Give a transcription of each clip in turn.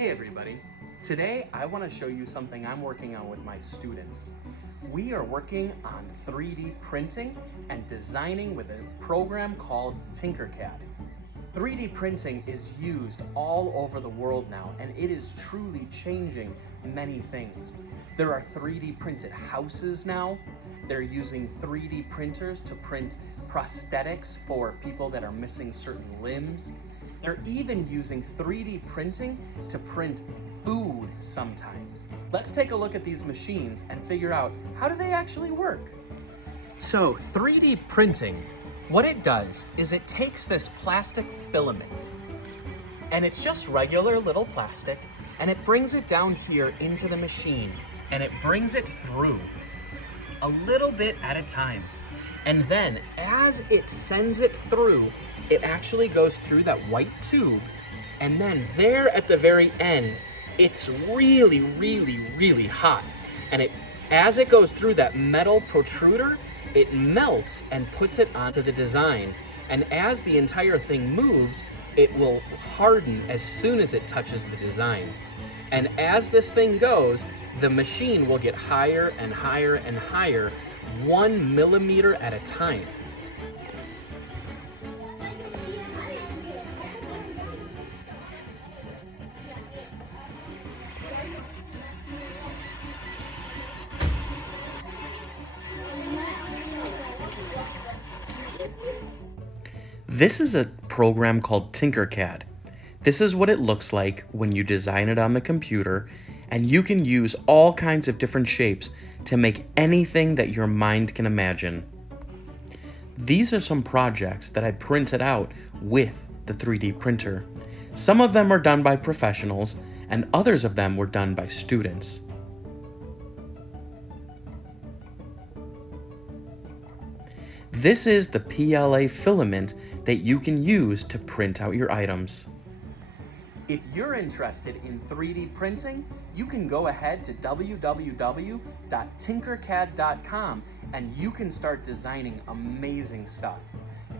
Hey everybody, today I want to show you something I'm working on with my students. We are working on 3D printing and designing with a program called Tinkercad. 3D printing is used all over the world now, and it is truly changing many things. There are 3D printed houses now. They're using 3D printers to print prosthetics for people that are missing certain limbs. They're even using 3D printing to print food sometimes. Let's take a look at these machines and figure out, how do they actually work? So 3D printing, what it does is it takes this plastic filament, and it's just regular little plastic, and it brings it down here into the machine, and it brings it through a little bit at a time. And then as it sends it through, it actually goes through that white tube, and then there at the very end, it's really, really, really hot. And as it goes through that metal protruder, it melts and puts it onto the design. And as the entire thing moves, it will harden as soon as it touches the design. And as this thing goes, the machine will get higher and higher and higher, 1 millimeter at a time. This is a program called Tinkercad. This is what it looks like when you design it on the computer, and you can use all kinds of different shapes to make anything that your mind can imagine. These are some projects that I printed out with the 3D printer. Some of them are done by professionals, and others of them were done by students. This is the PLA filament that you can use to print out your items. If you're interested in 3D printing, you can go ahead to www.tinkercad.com and you can start designing amazing stuff.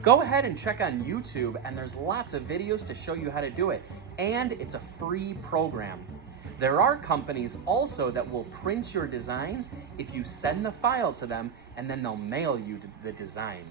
Go ahead and check on YouTube, and there's lots of videos to show you how to do it, and it's a free program. There are companies also that will print your designs if you send the file to them, and then they'll mail you the design.